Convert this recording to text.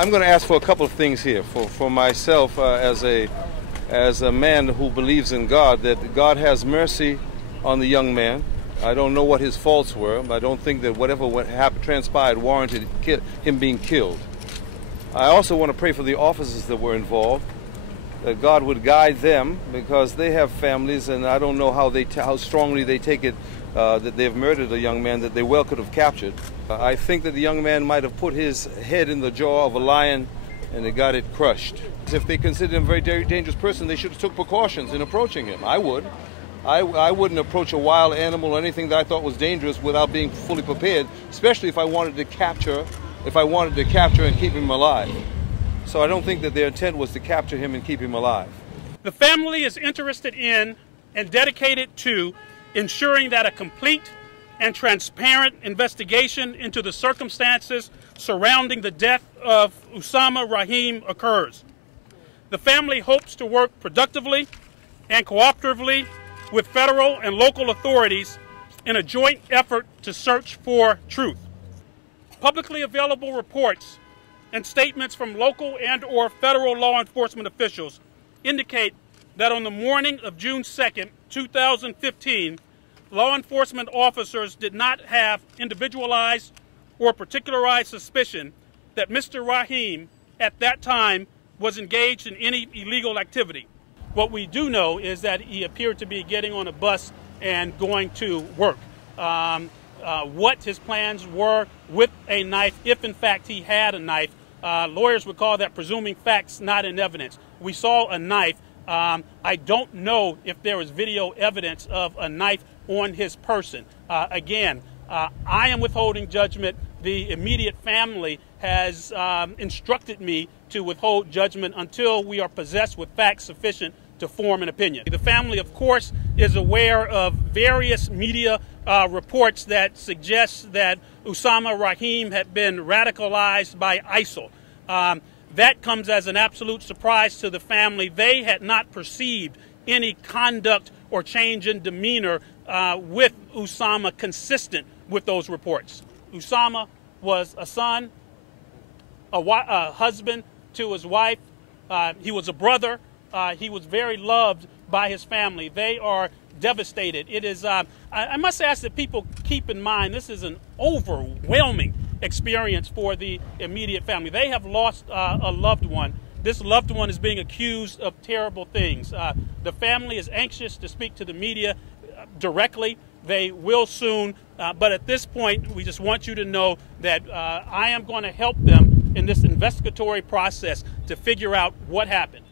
I'm going to ask for a couple of things here. For myself, as a man who believes in God, that God has mercy on the young man. I don't know what his faults were. I don't think that whatever transpired warranted him being killed. I also want to pray for the officers that were involved, that God would guide them, because they have families, and I don't know how strongly they take it that they've murdered a young man that they well could have captured. I think that the young man might have put his head in the jaw of a lion and they got it crushed. If they considered him a very dangerous person, they should have took precautions in approaching him. I would. I wouldn't approach a wild animal or anything that I thought was dangerous without being fully prepared, especially if I wanted to capture and keep him alive. So I don't think that their intent was to capture him and keep him alive. The family is interested in and dedicated to ensuring that a complete and transparent investigation into the circumstances surrounding the death of Usaama Rahim occurs. The family hopes to work productively and cooperatively with federal and local authorities in a joint effort to search for truth. Publicly available reports and statements from local and/or federal law enforcement officials indicate that on the morning of June 2nd, 2015, law enforcement officers did not have individualized or particularized suspicion that Mr. Rahim at that time was engaged in any illegal activity. What we do know is that he appeared to be getting on a bus and going to work. What his plans were with a knife, if in fact he had a knife, lawyers would call that presuming facts not in evidence. We saw a knife. I don't know if there is video evidence of a knife on his person. Again, I am withholding judgment. The immediate family has instructed me to withhold judgment until we are possessed with facts sufficient to form an opinion. The family, of course, is aware of various media reports that suggest that Usaama Rahim had been radicalized by ISIL. That comes as an absolute surprise to the family. They had not perceived any conduct or change in demeanor with Usaama consistent with those reports. Usaama was a son, a husband to his wife. He was a brother. He was very loved by his family. They are devastated. It is, I must ask that people keep in mind, this is an overwhelming experience for the immediate family. They have lost a loved one. This loved one is being accused of terrible things. The family is anxious to speak to the media directly. They will soon, but at this point, we just want you to know that I am going to help them in this investigatory process to figure out what happened.